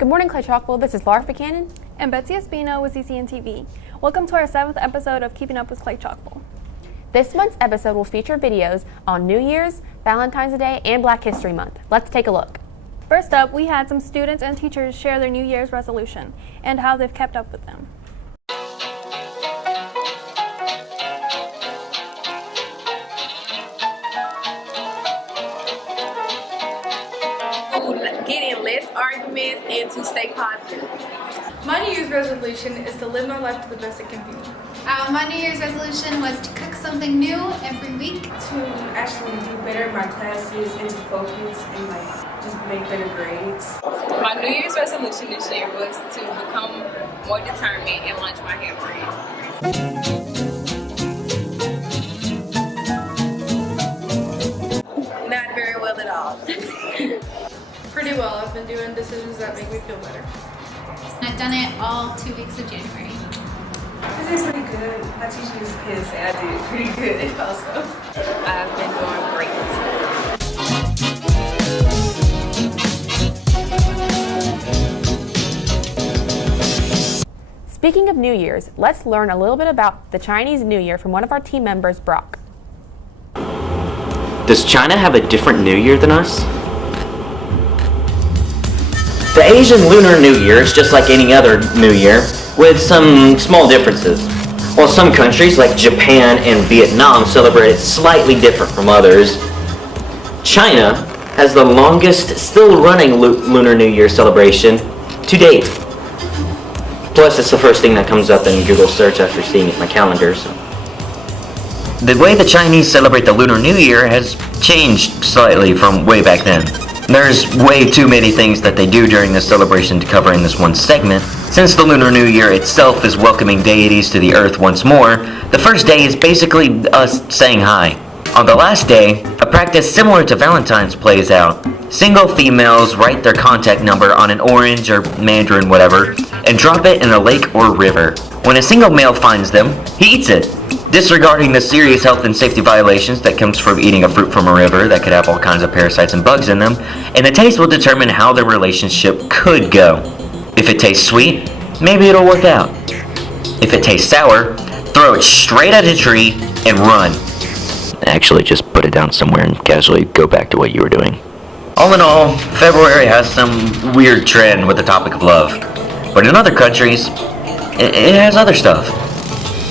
Good morning, Clay-Chalkville. This is Laura Buchanan and Betsy Espino with CCN TV. Welcome to our 7th episode of Keeping Up with Clay-Chalkville. This month's episode will feature videos on New Year's, Valentine's Day, and Black History Month. Let's take a look. First up, we had some students and teachers share their New Year's resolution and how they've kept up with them. Get in less arguments and to stay positive. My New Year's resolution is to live my life to the best it can be. My New Year's resolution was to cook something new every week. To actually do better in my classes and to focus and just make better grades. My New Year's resolution this year was to become more determined and launch my hair brand. Not very well at all. Pretty well. I've been doing decisions that make me feel better. I've done it all 2 weeks of January. I did pretty good. My teachers can say I did pretty good also. I've been doing great. Speaking of New Year's, let's learn a little bit about the Chinese New Year from one of our team members, Brock. Does China have a different New Year than us? The Asian Lunar New Year is just like any other New Year, with some small differences. While some countries like Japan and Vietnam celebrate it slightly different from others, China has the longest still running Lunar New Year celebration to date. Plus, it's the first thing that comes up in Google search after seeing my calendar. So. The way the Chinese celebrate the Lunar New Year has changed slightly from way back then. There's way too many things that they do during this celebration to cover in this one segment. Since the Lunar New Year itself is welcoming deities to the earth once more, the first day is basically us saying hi. On the last day, a practice similar to Valentine's plays out. Single females write their contact number on an orange or mandarin whatever and drop it in a lake or river. When a single male finds them, he eats it, disregarding the serious health and safety violations that comes from eating a fruit from a river that could have all kinds of parasites and bugs in them, and the taste will determine how the relationship could go. If it tastes sweet, maybe it'll work out. If it tastes sour, throw it straight at a tree and run. Actually, just put it down somewhere and casually go back to what you were doing. All in all, February has some weird trend with the topic of love. But in other countries, it has other stuff.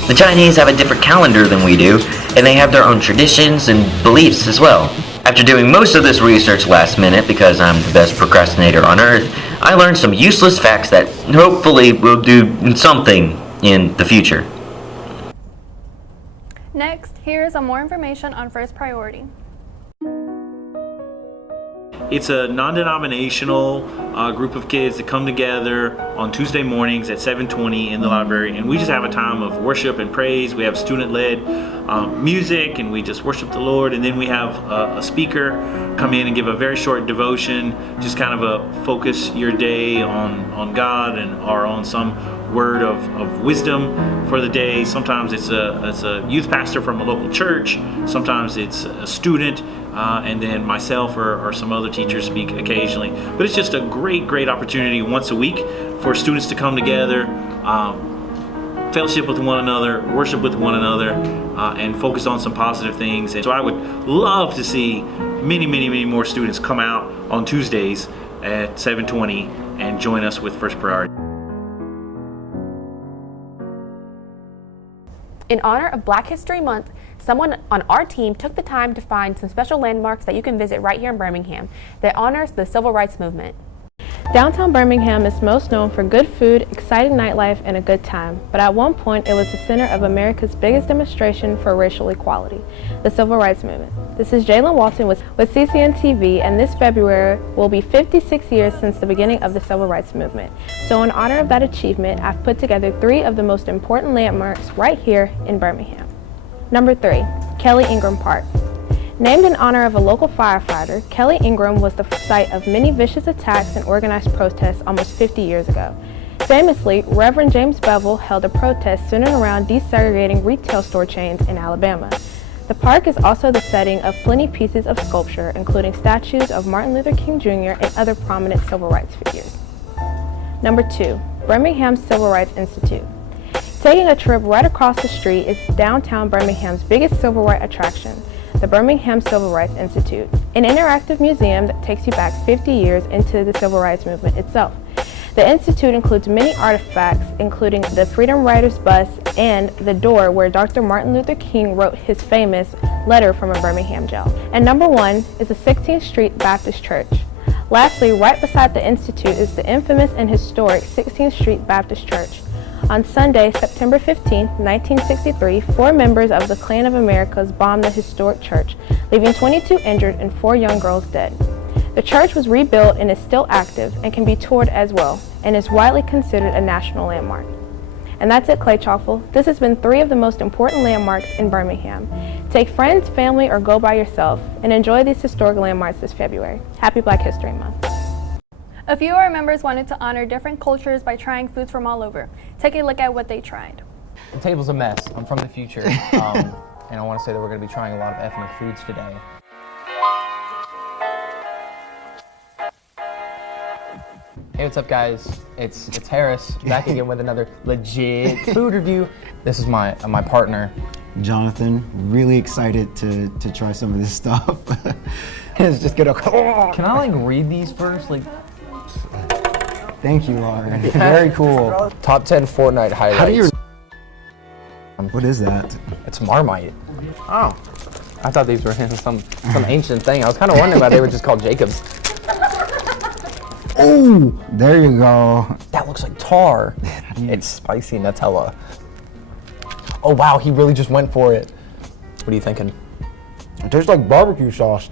The Chinese have a different calendar than we do, and they have their own traditions and beliefs as well. After doing most of this research last minute because I'm the best procrastinator on earth, I learned some useless facts that hopefully will do something in the future. Next, here is some more information on First Priority. It's a non-denominational group of kids that come together on Tuesday mornings at 7:20 in the library, and we just have a time of worship and praise. We have student-led music, and we just worship the Lord, and then we have a speaker come in and give a very short devotion, just kind of a focus your day on God or on some word of wisdom for the day. Sometimes it's a youth pastor from a local church, sometimes it's a student, and then myself or some other teachers speak occasionally. But it's just a great opportunity once a week for students to come together, fellowship with one another, worship with one another, and focus on some positive things. And so I would love to see many more students come out on Tuesdays at 7:20 and join us with First Priority. In honor of Black History Month, someone on our team took the time to find some special landmarks that you can visit right here in Birmingham that honors the Civil Rights Movement. Downtown Birmingham is most known for good food, exciting nightlife, and a good time, but at one point it was the center of America's biggest demonstration for racial equality, the Civil Rights Movement. This is Jalen Walton with CCN TV, and this February will be 56 years since the beginning of the Civil Rights Movement. So in honor of that achievement, I've put together 3 of the most important landmarks right here in Birmingham. Number 3, Kelly Ingram Park. Named in honor of a local firefighter, Kelly Ingram was the site of many vicious attacks and organized protests almost 50 years ago. Famously, Reverend James Bevel held a protest centered around desegregating retail store chains in Alabama. The park is also the setting of plenty pieces of sculpture, including statues of Martin Luther King Jr. and other prominent civil rights figures. Number 2, Birmingham Civil Rights Institute. Taking a trip right across the street is downtown Birmingham's biggest civil rights attraction, the Birmingham Civil Rights Institute, an interactive museum that takes you back 50 years into the civil rights movement itself. The Institute includes many artifacts, including the Freedom Riders bus and the door where Dr. Martin Luther King wrote his famous letter from a Birmingham jail. And number 1 is the 16th Street Baptist Church. Lastly, right beside the Institute is the infamous and historic 16th Street Baptist Church. On Sunday, September 15, 1963, 4 members of the Klan of Americas bombed the historic church, leaving 22 injured and 4 young girls dead. The church was rebuilt and is still active and can be toured as well, and is widely considered a national landmark. And that's it, Clay-Chalkville. This has been 3 of the most important landmarks in Birmingham. Take friends, family, or go by yourself, and enjoy these historic landmarks this February. Happy Black History Month. A few of our members wanted to honor different cultures by trying foods from all over. Take a look at what they tried. The table's a mess. I'm from the future, and I want to say that we're going to be trying a lot of ethnic foods today. Hey, what's up, guys? It's Harris, back again with another legit food review. This is my partner, Jonathan. Really excited to try some of this stuff. It's just gonna. Can I read these first? Thank you, Lauren. Very cool. Top 10 Fortnite highlights. How do you? What is that? It's Marmite. Oh, I thought these were some ancient thing. I was kind of wondering why they were just called Jacobs. Oh, there you go. That looks like tar. It's spicy Nutella. Oh wow, he really just went for it. What are you thinking? It tastes like barbecue sauce.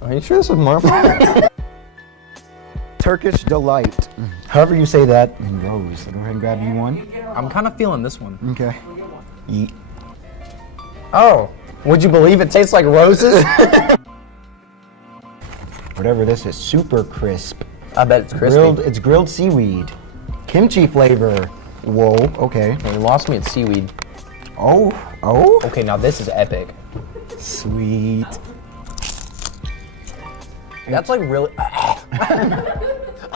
Are you sure this is Marmite? Turkish Delight. However you say that in Rose. So go ahead and grab you one. I'm kind of feeling this one. Okay. Eat. Oh, would you believe it tastes like roses? Whatever this is, super crisp. I bet it's crispy. It's grilled seaweed. Kimchi flavor. Whoa, okay. Well, you lost me at seaweed. Oh. Okay, now this is epic. Sweet. That's really...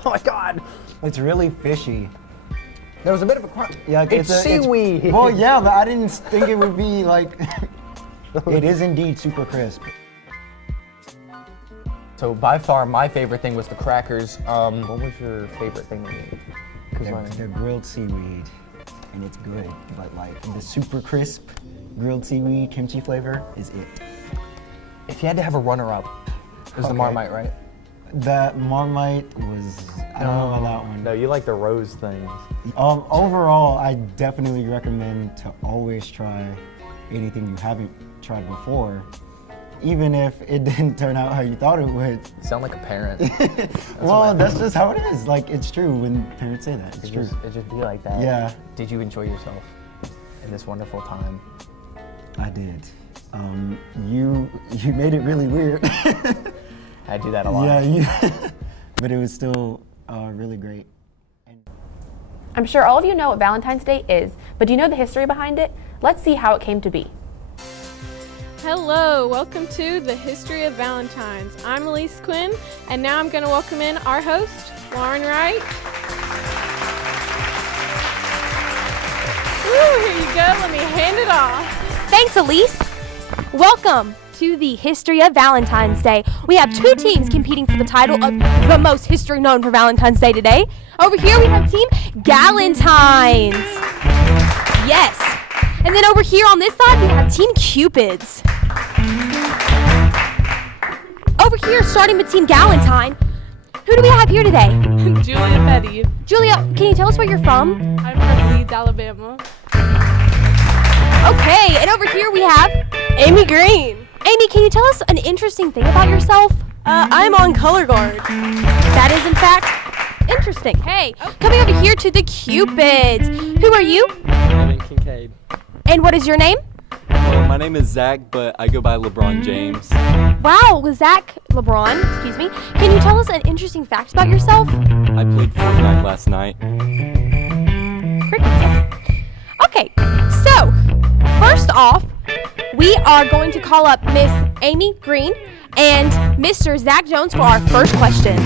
Oh my God. It's really fishy. There was a bit of a crunch. Yeah, it's seaweed. Well, yeah, but I didn't think it would be It is indeed super crisp. So by far, my favorite thing was the crackers. What was your favorite thing to eat? The grilled seaweed, and it's good, but the super crisp grilled seaweed kimchi flavor is it. If you had to have a runner-up, it was the Marmite, right? That Marmite was, I don't know about that one. No, you like the rose things. Overall, I definitely recommend to always try anything you haven't tried before, even if it didn't turn out how you thought it would. You sound like a parent. Well, that's just how it is. It's true when parents say that. It's true. It just be like that. Yeah. Did you enjoy yourself in this wonderful time? I did. You made it really weird. I do that a lot. Yeah, but it was still really great. I'm sure all of you know what Valentine's Day is, but do you know the history behind it? Let's see how it came to be. Hello, welcome to the History of Valentine's. I'm Elise Quinn, and now I'm going to welcome in our host, Lauren Wright. Ooh, here you go. Let me hand it off. Thanks, Elise. Welcome to the History of Valentine's Day. We have 2 teams competing for the title of the most history known for Valentine's Day today. Over here we have Team Galentines. Yes. And then over here on this side we have Team Cupids. Over here, starting with Team Galentine, who do we have here today? Julia Petty. Julia, can you tell us where you're from? I'm from Leeds, Alabama. Okay, and over here we have Amy Green. Amy, can you tell us an interesting thing about yourself? I'm on color guard. That is, in fact, interesting. Hey, coming over here to the Cupids. Who are you? Evan Kincaid. And what is your name? Well, my name is Zach, but I go by LeBron James. Wow, Zach LeBron, excuse me. Can you tell us an interesting fact about yourself? I played Fortnite last night. Okay, so first off, we are going to call up Miss Amy Green and Mr. Zach Jones for our first question.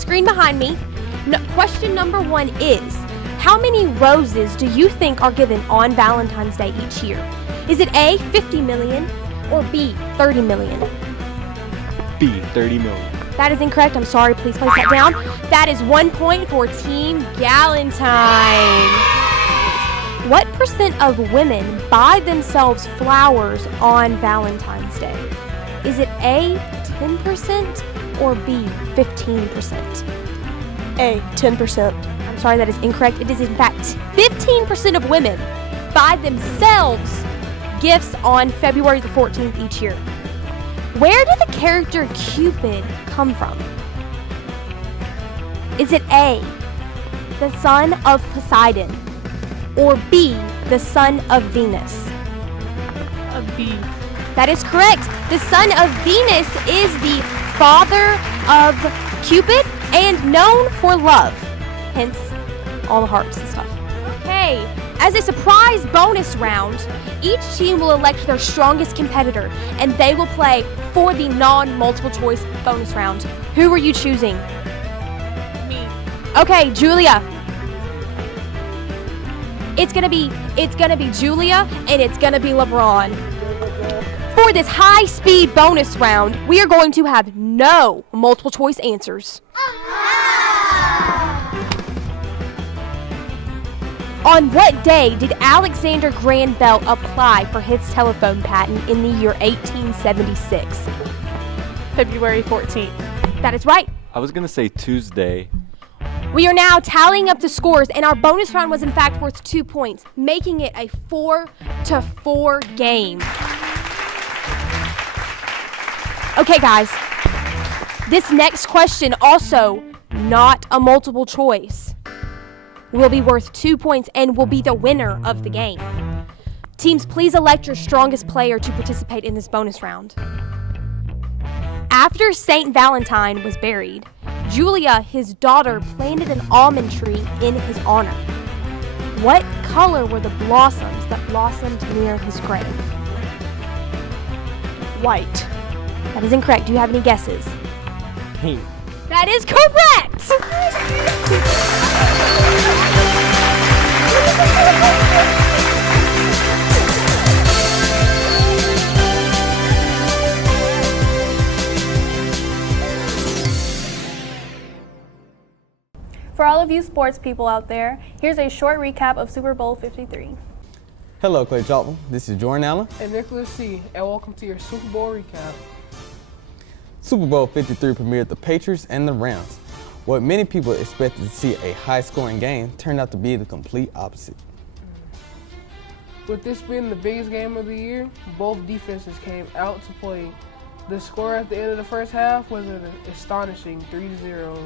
screen behind me. Question number 1 is, how many roses do you think are given on Valentine's Day each year? Is it A, 50 million, or B, 30 million? B, 30 million. That is incorrect. I'm sorry. Please place that down. That is 1 point for Team Galentine. What % of women buy themselves flowers on Valentine's Day? Is it A, 10%, or B, 15%? A, 10%. I'm sorry, that is incorrect. It is in fact 15% of women buy themselves gifts on February the 14th each year. Where did the character Cupid come from? Is it A, the son of Poseidon, or B, the son of Venus? B. That is correct. The son of Venus is the father of Cupid and known for love, hence all the hearts and stuff. Okay, as a surprise bonus round, each team will elect their strongest competitor and they will play for the non-multiple choice bonus round. Who are you choosing? Me. Okay, Julia. It's gonna be Julia and it's gonna be LeBron. For this high-speed bonus round, we are going to have no multiple choice answers. On what day did Alexander Graham Bell apply for his telephone patent in the year 1876? February 14th. That is right. I was gonna say Tuesday. We are now tallying up the scores, and our bonus round was in fact worth 2 points, making it a 4-4 game. Okay, guys. This next question, also not a multiple choice, will be worth 2 points and will be the winner of the game. Teams, please elect your strongest player to participate in this bonus round. After Saint Valentine was buried, Julia, his daughter, planted an almond tree in his honor. What color were the blossoms that blossomed near his grave? White. That is incorrect. Do you have any guesses? Pink. That is correct! For all of you sports people out there, here's a short recap of Super Bowl 53. Hello, Clay-Chalkville. This is Jordan Allen. And Nicholas C. And welcome to your Super Bowl recap. Super Bowl 53 premiered the Patriots and the Rams. What many people expected to see a high-scoring game turned out to be the complete opposite. With this being the biggest game of the year, both defenses came out to play. The score at the end of the first half was an astonishing 3-0.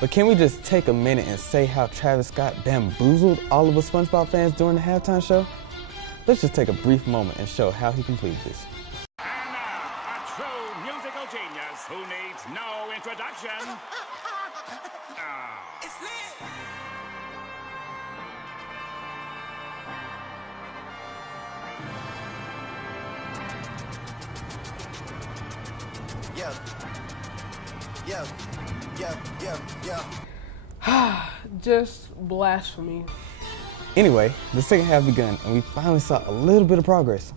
But can we just take a minute and say how Travis Scott bamboozled all of us SpongeBob fans during the halftime show? Let's just take a brief moment and show how he completed this. And now, a true musical genius who needs no introduction. It's lit. Just blasphemy. Anyway, the second half begun and we finally saw a little bit of progress.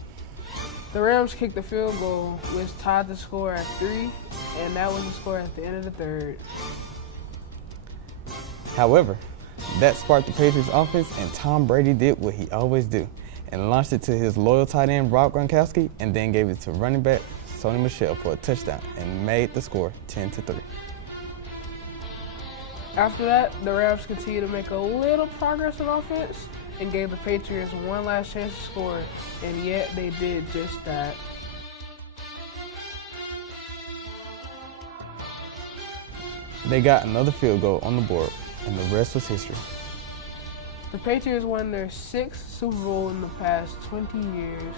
The Rams kicked the field goal, which tied the score at 3, and that was the score at the end of the third. However, that sparked the Patriots offense and Tom Brady did what he always do and launched it to his loyal tight end Rob Gronkowski and then gave it to running back Sony Michel for a touchdown and made the score 10-3. After that, the Rams continued to make a little progress on offense and gave the Patriots one last chance to score, and yet they did just that. They got another field goal on the board, and the rest was history. The Patriots won their 6th Super Bowl in the past 20 years.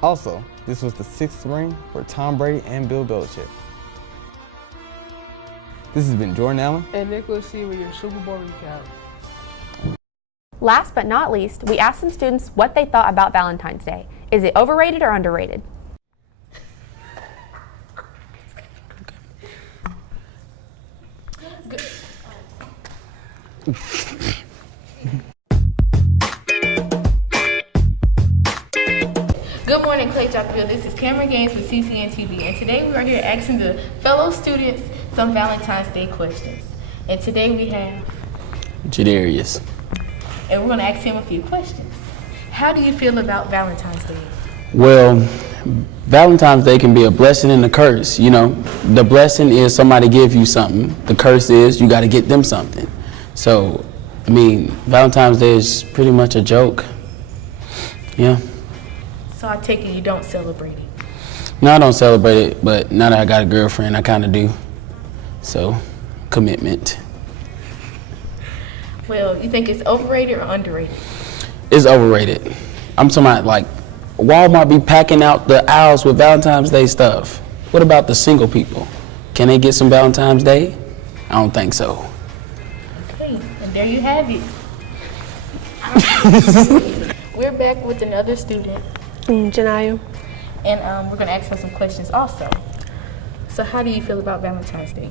Also, this was the 6th ring for Tom Brady and Bill Belichick. This has been Jordan Allen and Nicholas C. with your Super Bowl recap. Last but not least, we asked some students what they thought about Valentine's Day. Is it overrated or underrated? Good morning, Clay-Chalkville. This is Cameron Gaines with CCN TV, and today we are here asking the fellow students some Valentine's Day questions. And today we have Jadarius. and we're going to ask him a few questions. How do you feel about Valentine's Day? Well, Valentine's Day can be a blessing and a curse. You know, the blessing is somebody give you something. The curse is you got to get them something. So, I mean, Valentine's Day is pretty much a joke. Yeah. So I take it you don't celebrate it. No, I don't celebrate it, but now that I got a girlfriend, I kind of do. So, commitment. Well, you think it's overrated or underrated? It's overrated. I'm talking about like Walmart be packing out the aisles with Valentine's Day stuff. What about the single people? Can they get some Valentine's Day? I don't think so. Okay, and there you have it. We're back with another student. Janaya. And we're going to ask her some questions also. So how do you feel about Valentine's Day?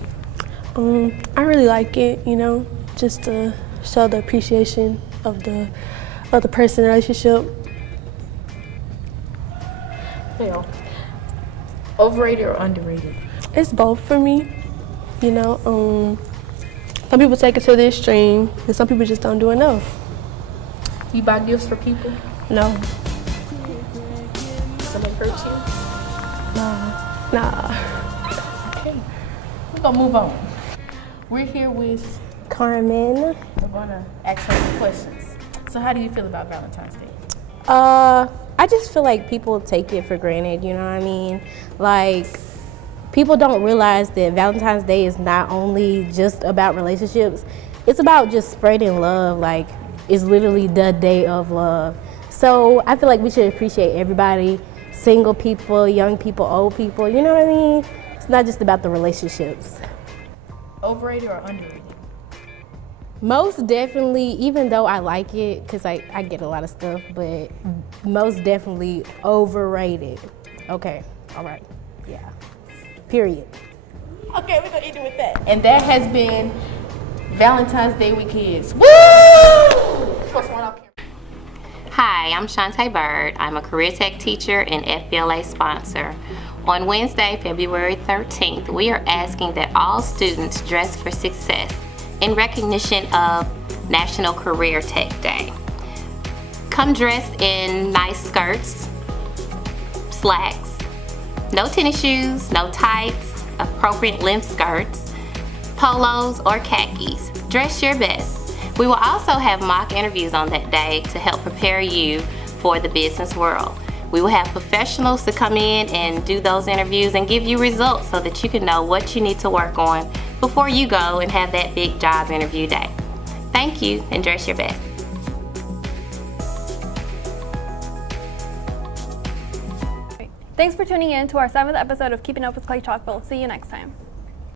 I really like it, you know, just to show the appreciation of the person in the relationship. Well, overrated or underrated? It's both for me, you know. Some people take it to the extreme, and some people just don't do enough. You buy gifts for people? No. Somebody hurt you? Nah. Okay, we're gonna move on. We're here with Carmen. We're gonna ask her some questions. So how do you feel about Valentine's Day? I just feel like people take it for granted, you know what I mean? Like, people don't realize that Valentine's Day is not only just about relationships, it's about just spreading love. Like, it's literally the day of love. So I feel like we should appreciate everybody, single people, young people, old people, you know what I mean? It's not just about the relationships. Overrated or underrated? Most definitely, even though I like it, because I get a lot of stuff, but most definitely overrated. Okay, all right, yeah, period. Okay, we're gonna end it with that. And that has been Valentine's Day with Kids. Woo! First one up here. Hi, I'm Shantae Bird. I'm a career tech teacher and FBLA sponsor. On Wednesday, February 13th, we are asking that all students dress for success in recognition of National Career Tech Day. Come dressed in nice skirts, slacks, no tennis shoes, no tights, appropriate length skirts, polos, or khakis. Dress your best. We will also have mock interviews on that day to help prepare you for the business world. We will have professionals to come in and do those interviews and give you results so that you can know what you need to work on before you go and have that big job interview day. Thank you, and dress your best. Thanks for tuning in to our 7th episode of Keeping Up with Clay-Chalkville. See you next time.